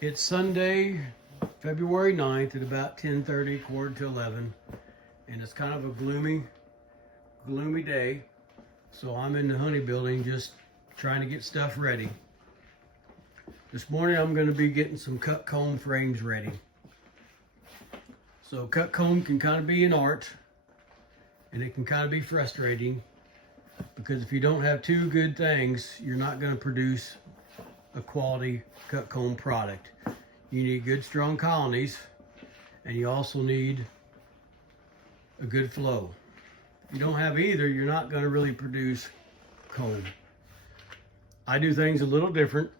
It's Sunday, February 9th at about 10:30, quarter to 11, and it's kind of a gloomy day. So I'm in the honey building just trying to get stuff ready. This morning I'm going to be getting some cut comb frames ready. So cut comb can kind of be an art, and it can kind of be frustrating because if you don't have two good things, you're not going to produce a quality cut comb product. You need good strong colonies, and you also need a good flow. If you don't have either, you're not going to really produce comb. I do things a little different.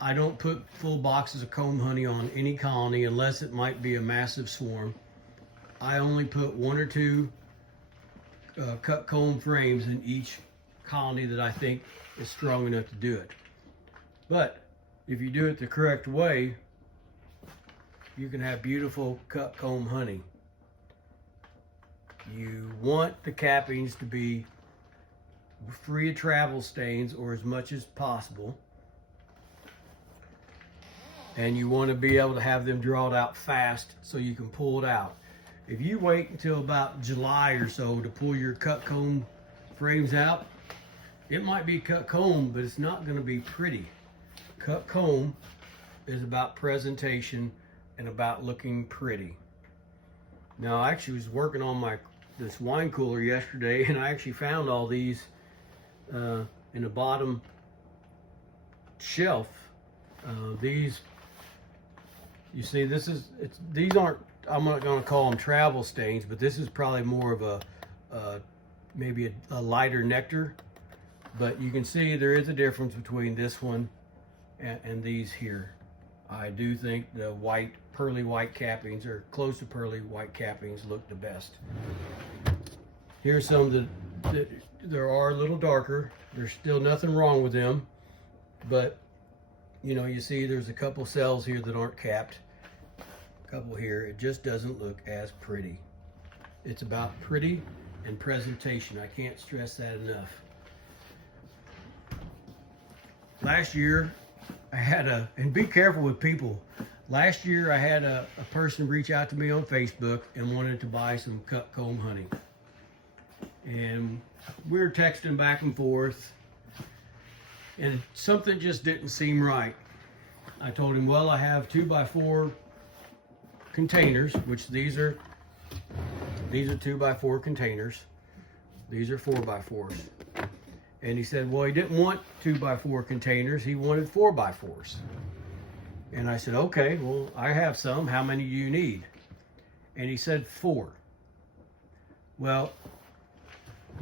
I don't put full boxes of comb honey on any colony unless it might be a massive swarm. I only put one or two cut comb frames in each colony that I think is strong enough to do it. But if you do it the correct way, you can have beautiful cut comb honey. You want the cappings to be free of travel stains or as much as possible. And you want to be able to have them drawn out fast so you can pull it out. If you wait until about July or so to pull your cut comb frames out, it might be cut comb, but it's not going to be pretty. Cut comb is about presentation and about looking pretty. Now, I actually was working on this wine cooler yesterday, and I actually found all these in the bottom shelf. These, you see, these aren't, I'm not going to call them travel stains, but this is probably more of maybe a lighter nectar. But you can see there is a difference between this one and these here. I do think the pearly white cappings, or close to pearly white cappings, look the best. Here's some that there are a little darker. There's still nothing wrong with them, but you know, you see there's a couple cells here that aren't capped. A couple here. It just doesn't look as pretty. It's about pretty and presentation. I can't stress that enough. Last year, I had and be careful with people. Last year, I had a person reach out to me on Facebook and wanted to buy some cut comb honey. And we were texting back and forth, and something just didn't seem right. I told him, well, I have 2x4 containers, which these are 2x4 containers. These are 4x4s. And he said, well, he didn't want 2x4 containers. He wanted 4x4s. And I said, okay, well, I have some. How many do you need? And he said 4. Well,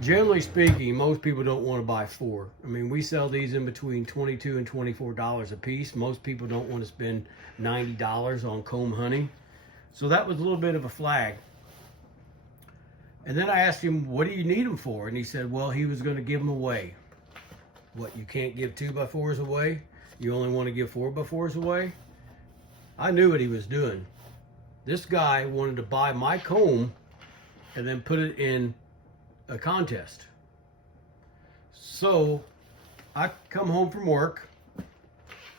generally speaking, most people don't want to buy 4. I mean, we sell these in between $22 and $24 a piece. Most people don't want to spend $90 on comb honey. So that was a little bit of a flag. And then I asked him, what do you need them for? And he said, well, he was going to give them away. What, you can't give 2x4s away? You only want to give 4x4s away? I knew what he was doing. This guy wanted to buy my comb and then put it in a contest. So I come home from work.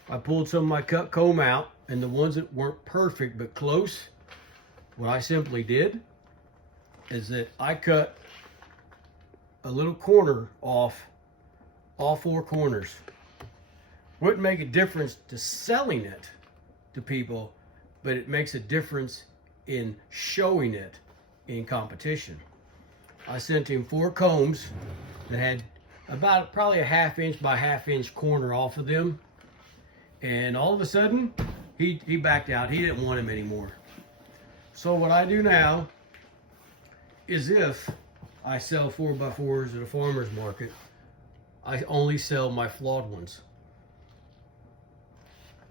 I pulled some of my cut comb out, and the ones that weren't perfect but close, what I simply did is that I cut a little corner off all 4 corners. Wouldn't make a difference to selling it to people, but it makes a difference in showing it in competition. I sent him 4 combs that had about probably a 1/2 inch by 1/2 inch corner off of them, and all of a sudden he backed out. He didn't want them anymore. So what I do now is, if I sell 4x4s at a farmer's market, I only sell my flawed ones.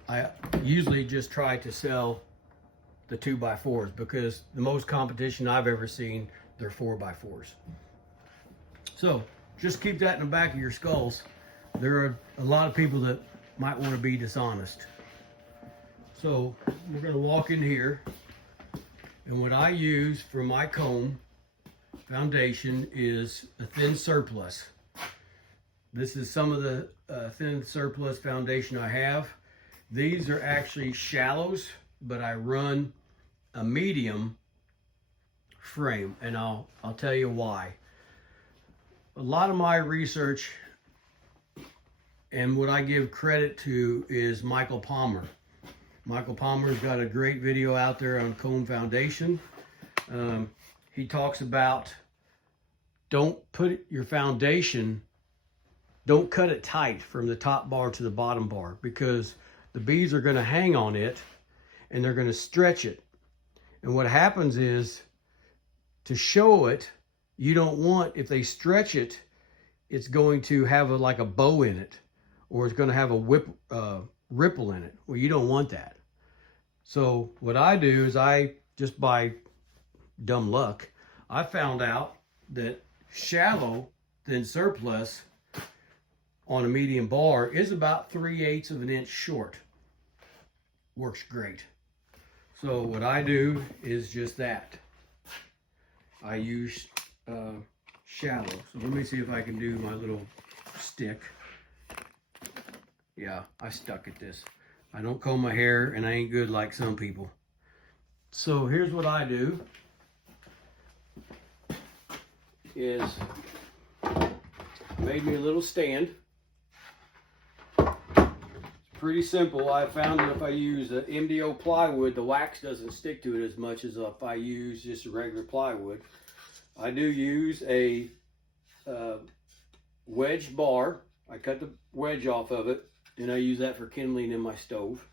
I usually just try to sell the 2x4s because the most competition I've ever seen, they're 4x4s. So just keep that in the back of your skulls. There are a lot of people that might want to be dishonest. So we're going to walk in here, and what I use for my comb foundation is a thin surplus. This is some of the thin surplus foundation I have. These are actually shallows, but I run a medium frame, and I'll tell you why. A lot of my research and what I give credit to is Michael Palmer. Michael Palmer's got a great video out there on comb foundation. He talks about don't put your foundation, don't cut it tight from the top bar to the bottom bar, because the bees are going to hang on it and they're going to stretch it. And what happens is, to show it, you don't want, if they stretch it, it's going to have like a bow in it, or it's going to have a ripple in it. Well, you don't want that. So what I do is, I just by dumb luck, I found out that shallow then surplus on a medium bar is about 3/8 of an inch short. Works great. So what I do is just that. I use shallow. So let me see if I can do my little stick. Yeah, I stuck at this. I don't comb my hair, and I ain't good like some people. So here's what I do is, I made me a little stand. Pretty simple. I found that if I use a MDO plywood, the wax doesn't stick to it as much as if I use just a regular plywood. I do use a wedge bar. I cut the wedge off of it, and I use that for kindling in my stove.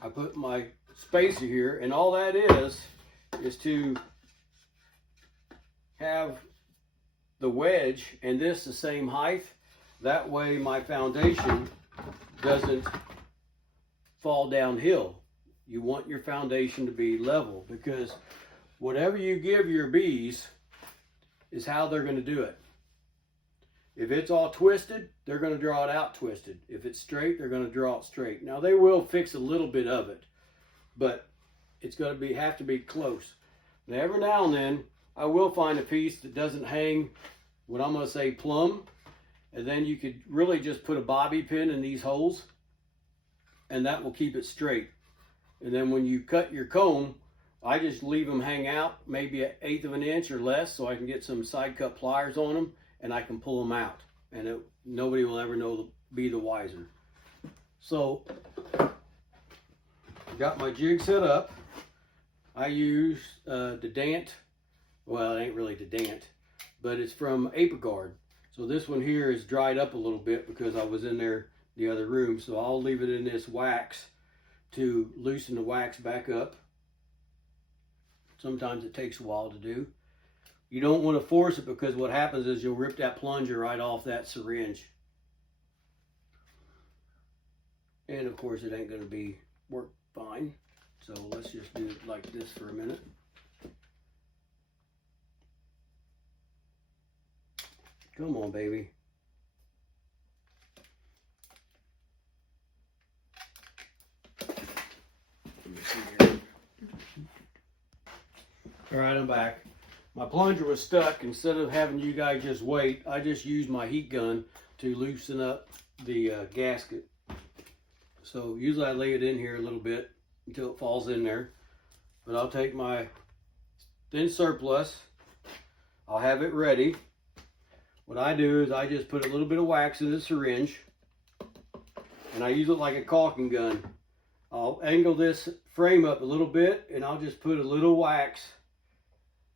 I put my spacer here, and all that is to have the wedge and this the same height. That way my foundation doesn't fall downhill. You want your foundation to be level, because whatever you give your bees is how they're going to do it. If it's all twisted, they're going to draw it out twisted. If it's straight, they're going to draw it straight. Now they will fix a little bit of it, but it's going to have to be close. Now every now and then I will find a piece that doesn't hang, what I'm going to say, plumb. And then you could really just put a bobby pin in these holes, and that will keep it straight. And then when you cut your comb, I just leave them hang out maybe 1/8 of an inch or less, so I can get some side cut pliers on them, and I can pull them out. And nobody will ever be the wiser. So, got my jig set up. I use the Dant. Well, it ain't really the Dant, but it's from Apiguard. So this one here is dried up a little bit because I was in there the other room. So I'll leave it in this wax to loosen the wax back up. Sometimes it takes a while to do. You don't want to force it, because what happens is you'll rip that plunger right off that syringe. And of course it ain't going to work fine. So let's just do it like this for a minute. Come on, baby. Let me see here. All right, I'm back. My plunger was stuck. Instead of having you guys just wait, I just used my heat gun to loosen up the gasket. So usually I lay it in here a little bit until it falls in there. But I'll take my thin surplus. I'll have it ready. What I do is I just put a little bit of wax in the syringe, and I use it like a caulking gun. I'll angle this frame up a little bit, and I'll just put a little wax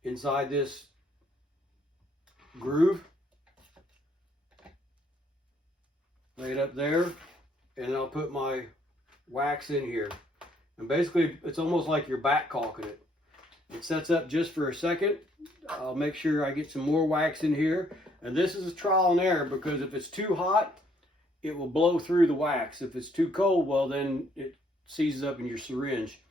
inside this groove. Lay it up there, and I'll put my wax in here. And basically, it's almost like you're back caulking it. It sets up just for a second. I'll make sure I get some more wax in here. And this is a trial and error, because if it's too hot, it will blow through the wax. If it's too cold, well, then it seizes up in your syringe.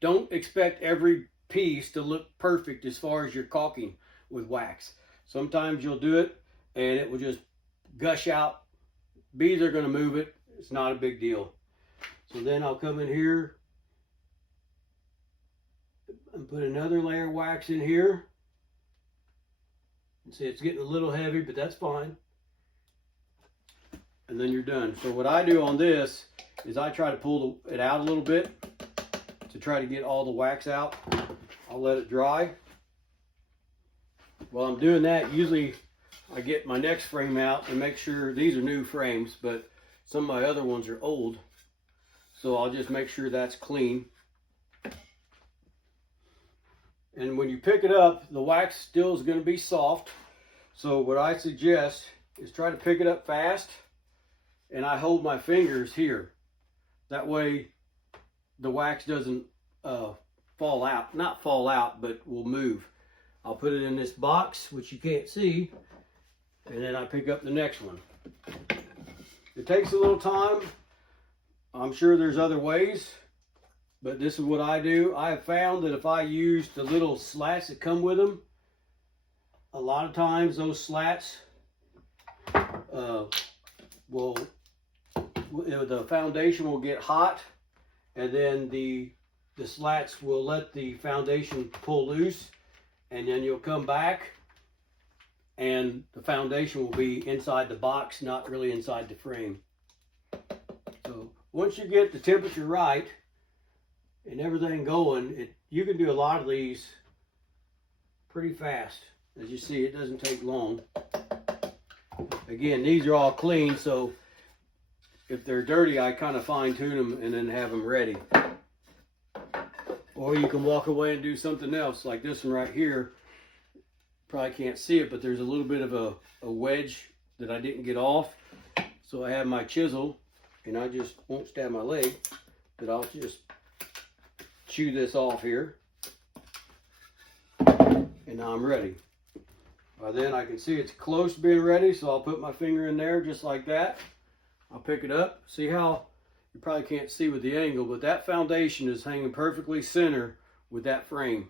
Don't expect every piece to look perfect as far as your caulking with wax. Sometimes you'll do it and it will just gush out. Bees are going to move it. It's not a big deal. So then I'll come in here and put another layer of wax in here. See, it's getting a little heavy, but that's fine. and then you're done. So what I do on this is I try to pull it out a little bit to try to get all the wax out. I'll let it dry. While I'm doing that, usually I get my next frame out and make sure these are new frames, but some of my other ones are old. So I'll just make sure that's clean. And when you pick it up, the wax still is going to be soft. So what I suggest is try to pick it up fast, and I hold my fingers here. That way the wax doesn't fall out. Not fall out, but will move. I'll put it in this box, which you can't see, and then I pick up the next one. It takes a little time. I'm sure there's other ways, but this is what I do. I have found that if I use the little slats that come with them, a lot of times those slats the foundation will get hot, and then the slats will let the foundation pull loose, and then you'll come back and the foundation will be inside the box, not really inside the frame. So once you get the temperature right and everything going, you can do a lot of these pretty fast. As you see, it doesn't take long. Again, these are all clean, so if they're dirty, I kind of fine tune them and then have them ready. Or you can walk away and do something else, like this one right here. Probably can't see it, but there's a little bit of a wedge that I didn't get off. So I have my chisel, and I just won't stab my leg, but I'll just chew this off here. And now I'm ready. By then I can see it's close to being ready, so I'll put my finger in there just like that. I'll pick it up. See how, you probably can't see with the angle, but that foundation is hanging perfectly center with that frame.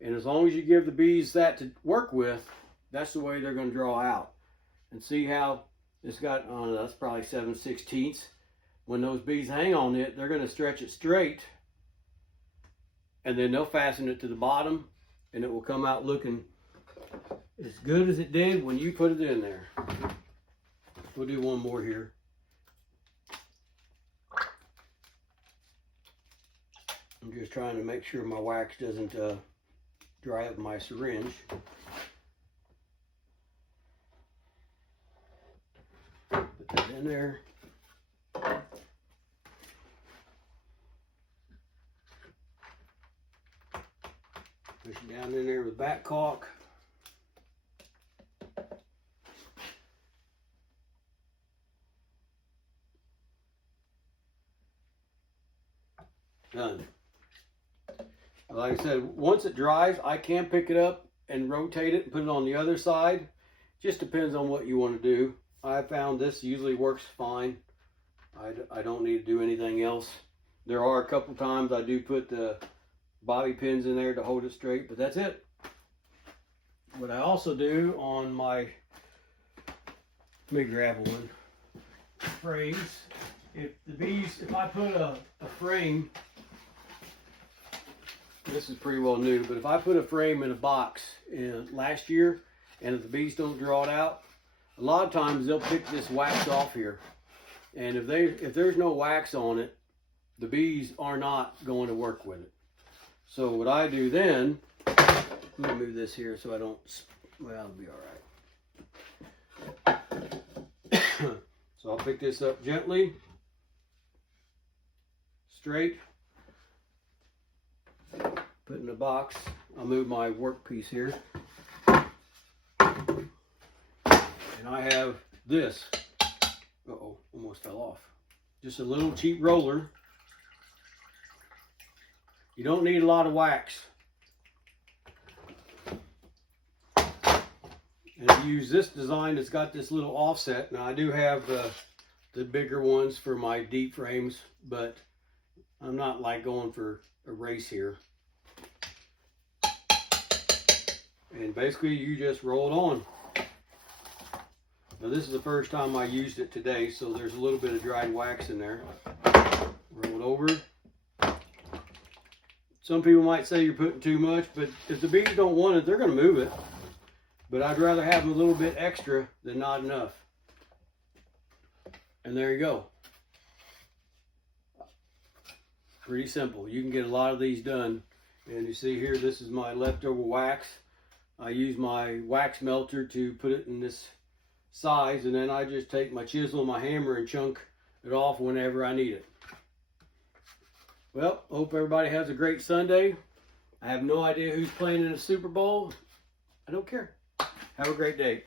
And as long as you give the bees that to work with, that's the way they're going to draw out. And see how it's got, that's probably 7/16. When those bees hang on it, they're going to stretch it straight, and then they'll fasten it to the bottom, and it will come out looking as good as it did when you put it in there. We'll do one more here. I'm just trying to make sure my wax doesn't dry up my syringe. Put that in there. Push it down in there with back caulk. Done. Like I said, once it dries, I can pick it up and rotate it and put it on the other side. Just depends on what you want to do. I found this usually works fine. I don't need to do anything else. There are a couple times I do put the bobby pins in there to hold it straight, but that's it. What I also do on my, let me grab one, frames. If I put a frame, this is pretty well new, but if I put a frame in a box last year, and if the bees don't draw it out, a lot of times they'll pick this wax off here. And if there's no wax on it, the bees are not going to work with it. So what I do then, let me move this here so I don't, well, it'll be all right. So I'll pick this up gently, straight, put in the box. I'll move my workpiece here. And I have this. Uh-oh, almost fell off. Just a little cheap roller. You don't need a lot of wax. And I use this design that's got this little offset. Now I do have the bigger ones for my deep frames, but I'm not like going for a race here. And basically you just roll it on. Now this is the first time I used it today, so there's a little bit of dried wax in there. Roll it over. Some people might say you're putting too much, but if the bees don't want it, they're going to move it. But I'd rather have a little bit extra than not enough. And there you go. Pretty simple. You can get a lot of these done. And you see here, this is my leftover wax. I use my wax melter to put it in this size, and then I just take my chisel and my hammer and chunk it off whenever I need it. Well, hope everybody has a great Sunday. I have no idea who's playing in the Super Bowl. I don't care. Have a great day.